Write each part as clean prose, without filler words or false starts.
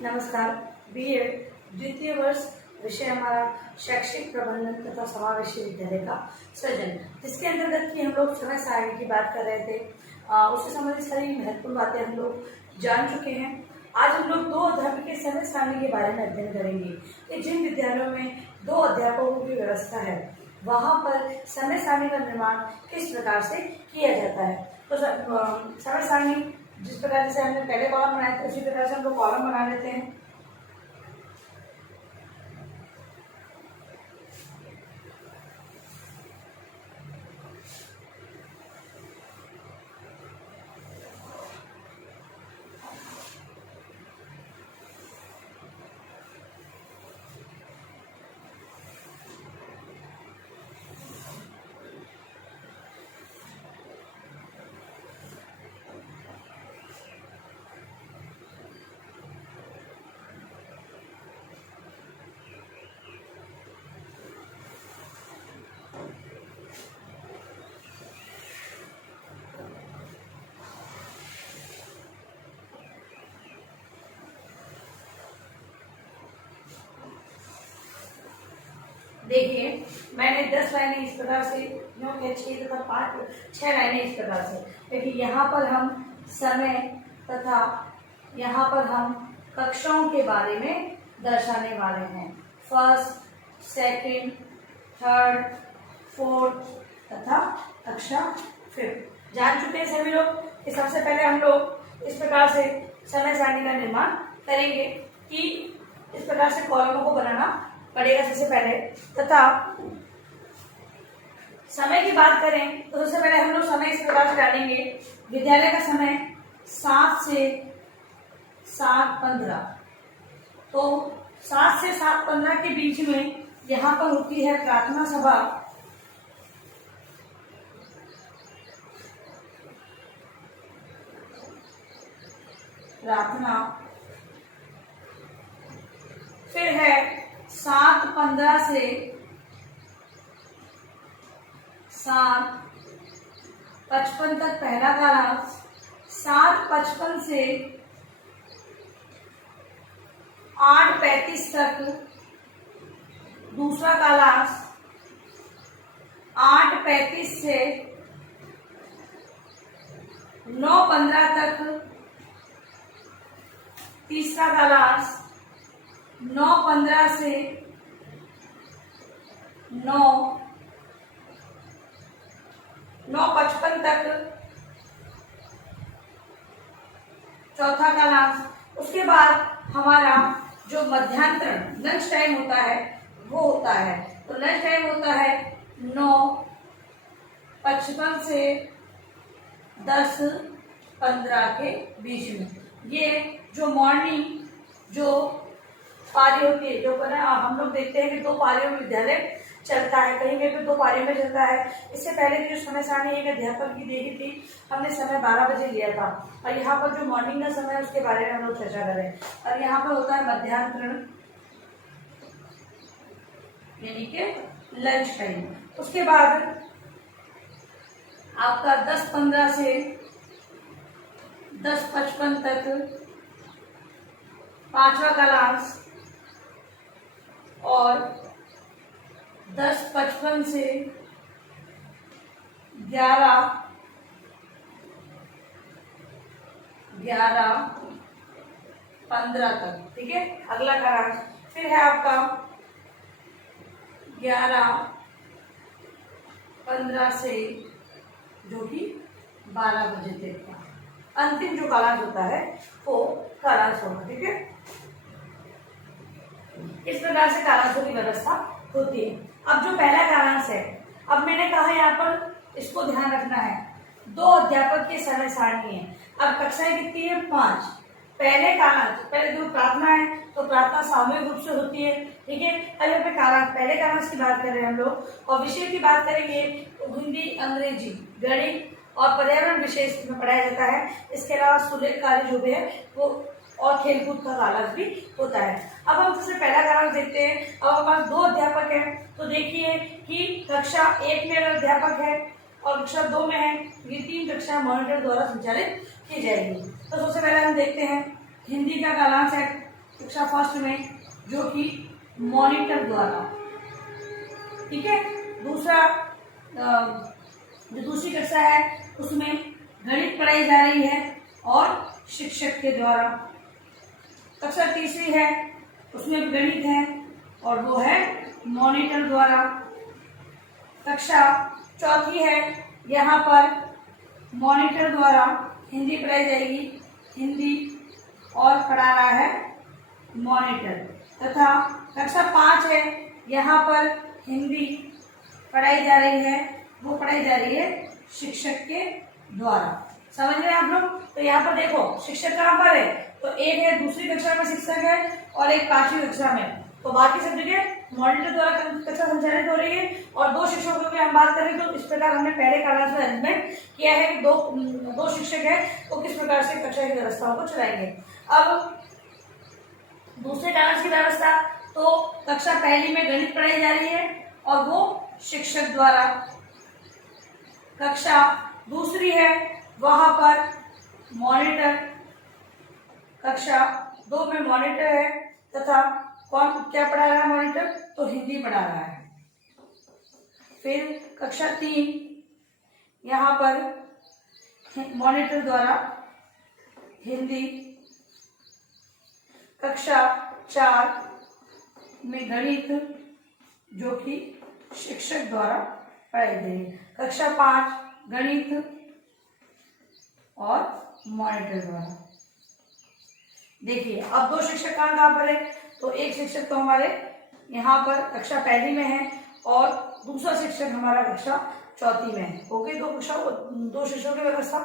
नमस्कार। बीएड द्वितीय वर्ष विषय हमारा शैक्षिक प्रबंधन तथा समावेशी विद्यालय का सृजन, जिसके अंतर्गत की हम लोग समय सारणी की बात कर रहे थे। उससे संबंधित सारी महत्वपूर्ण बातें हम लोग जान चुके हैं। आज हम लोग 2 अध्यापकीय समय सारणी के बारे में अध्ययन करेंगे कि जिन विद्यालयों में 2 अध्यापकों की व्यवस्था है वहाँ पर समय सारणी का निर्माण किस प्रकार से किया जाता है। तो समय सारणी जिस प्रकार से हमने पहले कॉलम बनाए थे उसी प्रकार से हम लोग कॉलम बना लेते हैं। देखिए, मैंने 10 लाइनें इस प्रकार से यूँ के 6 तथा 6 लाइनें इस प्रकार से। देखिए, यहाँ पर हम समय तथा यहाँ पर हम कक्षाओं के बारे में दर्शाने वाले हैं। फर्स्ट, सेकंड, थर्ड, फोर्थ तथा कक्षा 5th। जान चुके हैं सभी लोग कि सबसे पहले हम लोग इस प्रकार से समय सारणी का निर्माण करेंगे कि इस प्रकार से कॉलमों को बनाना पड़ेगा सबसे पहले। तथा समय की बात करें तो सबसे पहले हम लोग समय इस प्रकार से डालेंगे। विद्यालय का समय 7 से 7:15। तो 7 से 7:15 के बीच में यहाँ पर होती है प्रार्थना सभा। फिर है 7:15 से 7:55 तक पहला कालांश, 7:55 से 8:35 तक दूसरा कालांश, 8:35 से 9:15 तक तीसरा कालांश, 9:15 से 9:55 तक चौथा कालांश। उसके बाद हमारा जो मध्यांतरण लंच टाइम होता है वो होता है, तो लंच टाइम होता है 9:55 से 10:15 के बीच में। ये जो मॉर्निंग जो पारी होती है, जो हम लोग देखते हैं कि 2 पारियों में विद्यालय चलता है, कहीं पे 2 पारियों में चलता है। इससे पहले की जो समय सारणी एक अध्यापक की दी थी, हमने समय 12 बजे लिया था। और यहाँ पर जो मॉर्निंग का समय है उसके बारे में हम लोग चर्चा कर रहे हैं। और यहाँ पर होता है मध्यांतरण यानी कि लंच टाइम। उसके बाद आपका 10:15 से 10:55 तक पांचवा कालांश और 10:55 से 11:15 तक। ठीक है, अगला कालांश। फिर है आपका 11:15 से जो कि 12 बजे तक का अंतिम जो कालांश होता है वो कालांश होगा। ठीक है, इस प्रकार से कालांशों की व्यवस्था होती है। अब जो पहला कालांश है, अब मैंने कहा यहाँ पर इसको ध्यान रखना है, 2 अध्यापक की समय सारणी है। अब कक्षाएं कितनी है? 5। पहले कालांश, पहले जो प्रार्थना है तो प्रार्थना सामूहिक रूप से होती है। ठीक है, अब यहाँ पे कालांश, पहले कालांश की बात कर रहे हैं हम लोग। और विषय की बात करेंगे तो हिंदी, अंग्रेजी, गणित और पर्यावरण विषय इसमें पढ़ाया जाता है। इसके अलावा सुलेख कार्य जो भी है वो और खेलकूद का कालांश भी होता है। अब हम सबसे पहला कालांश देखते हैं। अब हमारे पास 2 अध्यापक हैं, तो देखिए कि कक्षा 1 में अगर अध्यापक है और कक्षा 2 में है, ये 3 कक्षा मॉनिटर द्वारा संचालित की जाएगी। तो सबसे पहले हम देखते हैं हिंदी का कालांश है कक्षा फर्स्ट में, जो कि मॉनिटर द्वारा, ठीक है। दूसरा जो दूसरी कक्षा है उसमें गणित पढ़ाई जा रही है और शिक्षक के द्वारा। कक्षा तीसरी है उसमें गणित है और वो है मॉनिटर द्वारा। कक्षा चौथी है, यहाँ पर मॉनिटर द्वारा हिंदी पढ़ाई जाएगी, हिंदी और पढ़ा रहा है मॉनिटर। तथा कक्षा 5 है, यहाँ पर हिंदी पढ़ाई जा रही है, वो पढ़ाई जा रही है शिक्षक के द्वारा। समझ रहे हैं आप लोग? तो यहाँ पर देखो शिक्षक कहाँ पर है, तो एक है दूसरी कक्षा में शिक्षक है और एक 5वीं कक्षा में। तो बाकी सब जगह मॉनिटर द्वारा कक्षा संचालित हो रही है और 2 शिक्षकों की हम बात करें तो इस प्रकार हमने पहले कालांश में अरेंजमेंट किया है कि दो शिक्षक है तो किस प्रकार से कक्षा की व्यवस्थाओं को चलाएंगे। अब दूसरे कालांश की व्यवस्था, तो कक्षा पहली में गणित पढ़ाई जा रही है और वो शिक्षक द्वारा। कक्षा दूसरी है वहां पर मॉनिटर, कक्षा 2 में मॉनिटर है तथा कौन क्या पढ़ा रहा है मॉनिटर, तो हिंदी पढ़ा रहा है। फिर कक्षा 3 यहाँ पर मॉनिटर द्वारा हिंदी। कक्षा 4 में गणित जो कि शिक्षक द्वारा पढ़ाई गई। कक्षा 5 गणित और मॉनिटर द्वारा। देखिए अब 2 शिक्षक कहाँ पर है, तो एक शिक्षक तो हमारे यहाँ पर कक्षा पहली में है और दूसरा शिक्षक हमारा कक्षा चौथी में है। ओके, 2 शिक्षकों की व्यवस्था।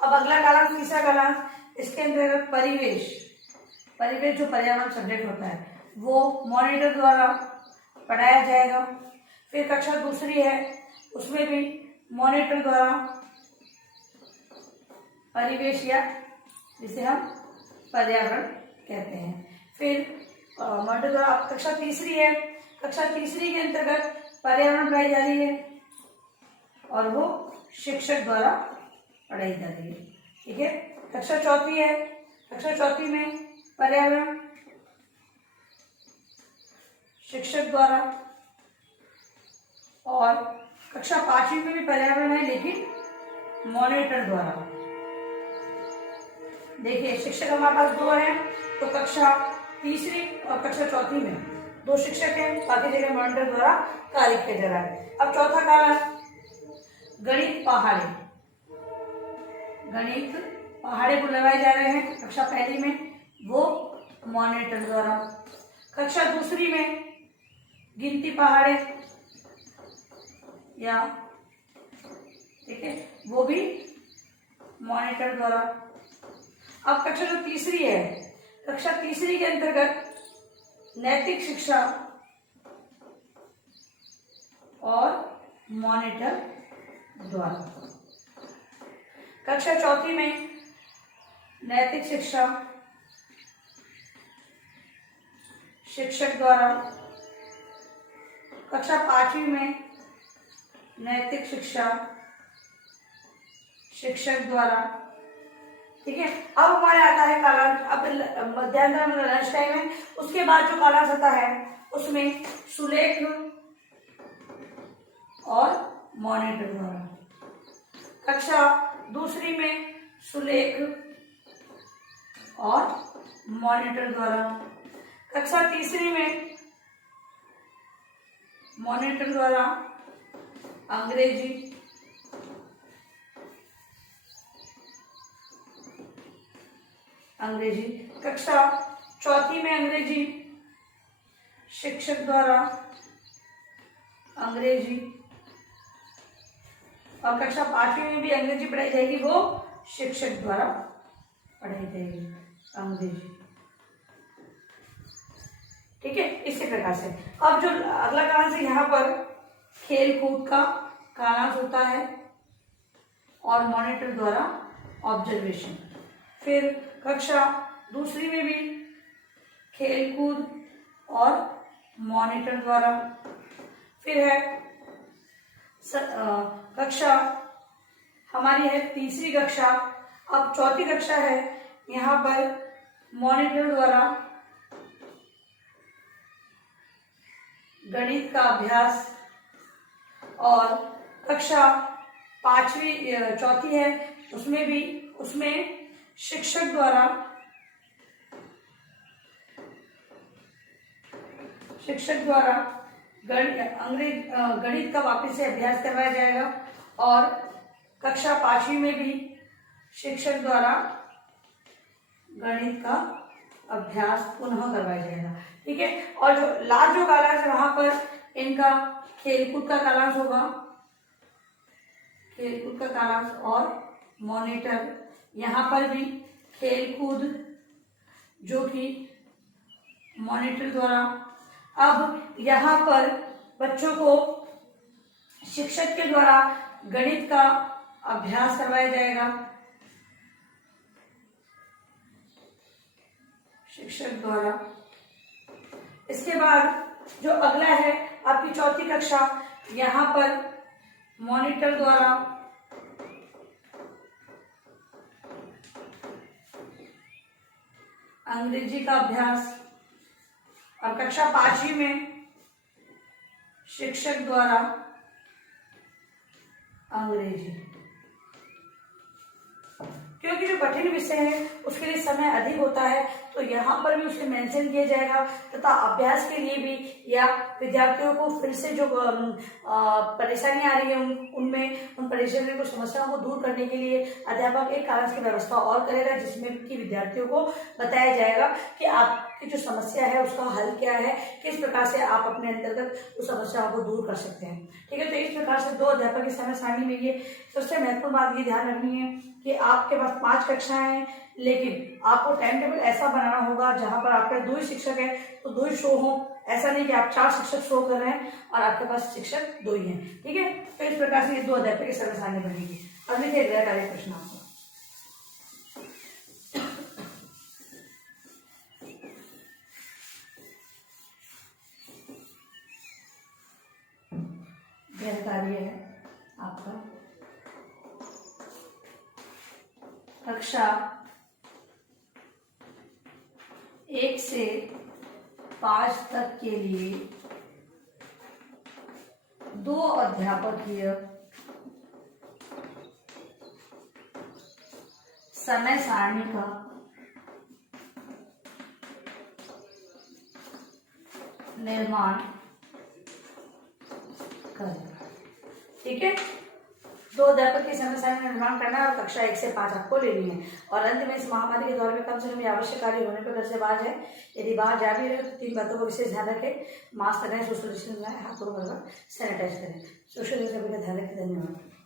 अब अगला कालांश, तीसरा कालांश, इसके अंदर परिवेश जो पर्यावरण सब्जेक्ट होता है वो मॉनिटर द्वारा पढ़ाया जाएगा। फिर कक्षा दूसरी है उसमें भी मॉनिटर द्वारा परिवेश या जिसे हम पर्यावरण कहते हैं। फिर मॉनिटर द्वारा कक्षा तीसरी है, कक्षा तीसरी के अंतर्गत पर्यावरण पढ़ाई जा रही है और वो शिक्षक द्वारा पढ़ाई जा रही है। ठीक है, कक्षा चौथी है, कक्षा चौथी में पर्यावरण शिक्षक द्वारा और कक्षा 5वीं में भी पर्यावरण है लेकिन मॉनिटर द्वारा। देखिए शिक्षक हमारे पास 2 हैं, तो कक्षा तीसरी और कक्षा चौथी में 2 शिक्षक हैं, बाकी जगह मॉनिटर द्वारा कार्य किया जा रहा है। अब चौथा कारण गणित पहाड़े बुलवाए जा रहे हैं। कक्षा पहली में वो मॉनिटर द्वारा, कक्षा दूसरी में गिनती पहाड़े या ठीक है वो भी मॉनिटर द्वारा। अब कक्षा जो तीसरी है, कक्षा तीसरी के अंतर्गत नैतिक शिक्षा और मॉनिटर द्वारा। कक्षा चौथी में नैतिक शिक्षा शिक्षक द्वारा। कक्षा 5वीं में नैतिक शिक्षा शिक्षक द्वारा। ठीक है, अब हमारे आता है कालांश। अब मध्याह्न में लंच टाइम है, उसके बाद जो कालांश आता है उसमें सुलेख और मॉनिटर द्वारा। कक्षा दूसरी में सुलेख और मॉनिटर द्वारा। कक्षा तीसरी में मॉनिटर द्वारा अंग्रेजी। कक्षा चौथी में अंग्रेजी शिक्षक द्वारा अंग्रेजी। और कक्षा 5वीं में भी अंग्रेजी पढ़ाई जाएगी, वो शिक्षक द्वारा पढ़ाई जाएगी अंग्रेजी। ठीक है, इसी प्रकार से। अब जो अगला कालांश है यहाँ पर खेल कूद का कालांश होता है और मॉनिटर द्वारा ऑब्जर्वेशन। फिर कक्षा दूसरी में भी खेल कूद और मॉनिटर द्वारा। फिर है कक्षा हमारी है तीसरी कक्षा। अब चौथी कक्षा है, यहाँ पर मॉनिटर द्वारा गणित का अभ्यास, और कक्षा 5वीं 4थी है उसमें शिक्षक द्वारा गणित का वापस से अभ्यास करवाया जाएगा, और कक्षा 5वीं में भी शिक्षक द्वारा गणित का अभ्यास पुनः करवाया जाएगा। ठीक है। और जो लास्ट जो कालांश है वहां पर इनका खेलकूद का कालांश होगा, खेलकूद का कालांश और मॉनिटर। यहाँ पर भी खेलकूद जो कि मॉनिटर द्वारा। अब यहाँ पर बच्चों को शिक्षक के द्वारा गणित का अभ्यास करवाया जाएगा, शिक्षक द्वारा। इसके बाद जो अगला है आपकी 4थी कक्षा, यहाँ पर मॉनिटर द्वारा अंग्रेजी का अभ्यास, और कक्षा 5वीं में शिक्षक द्वारा अंग्रेजी। क्योंकि जो कठिन विषय है उसके लिए समय अधिक होता है, तो यहाँ पर भी उसे मेंशन किया जाएगा, तथा अभ्यास के लिए भी या विद्यार्थियों को फिर से जो परेशानी आ रही है उन परेशानियों को, समस्याओं को दूर करने के लिए अध्यापक एक कालांश की व्यवस्था और करेगा, जिसमें कि विद्यार्थियों को बताया जाएगा कि आपकी जो समस्या है उसका हल क्या है, किस प्रकार से आप अपने अंतर्गत उस समस्याओं को दूर कर सकते हैं। ठीक है। तो इस प्रकार से 2 अध्यापक की समय सारणी में ये सबसे महत्वपूर्ण बात ये ध्यान रखनी है कि आपके पास 5 कक्षाएं हैं, लेकिन आपको टाइम टेबल ऐसा बनाना होगा जहां पर आपके 2 ही शिक्षक है तो 2 ही शो हो। ऐसा नहीं कि आप 4 शिक्षक शो कर रहे हैं और आपके पास शिक्षक 2 ही हैं। ठीक है। तो इस प्रकार से ये 2 अध्यापक की समय सारणी बनेगी। अब देखिए अगला कार्य प्रश्न आपको। यह कार्य है आपका कक्षा 1 से 5 तक के लिए 2 अध्यापकीय समय सारणी का निर्माण करें। ठीक है। 2 अध्यापक की समय सारणी का निर्माण करना है और कक्षा 1 से 5 आपको लेनी है। और अंत में इस महामारी के दौर में कम से कम आवश्यक कार्य होने पर घर से बाहर जाए। यदि बाहर जा भी रहे तो 3 बातों को विशेष ध्यान रखें। मास्क लगाएं, सोशल डिस्टेंस बनाएं, हाथों को सैनिटाइज करें। सोशल डिस्टेंस का ध्यान रखें। धन्यवाद।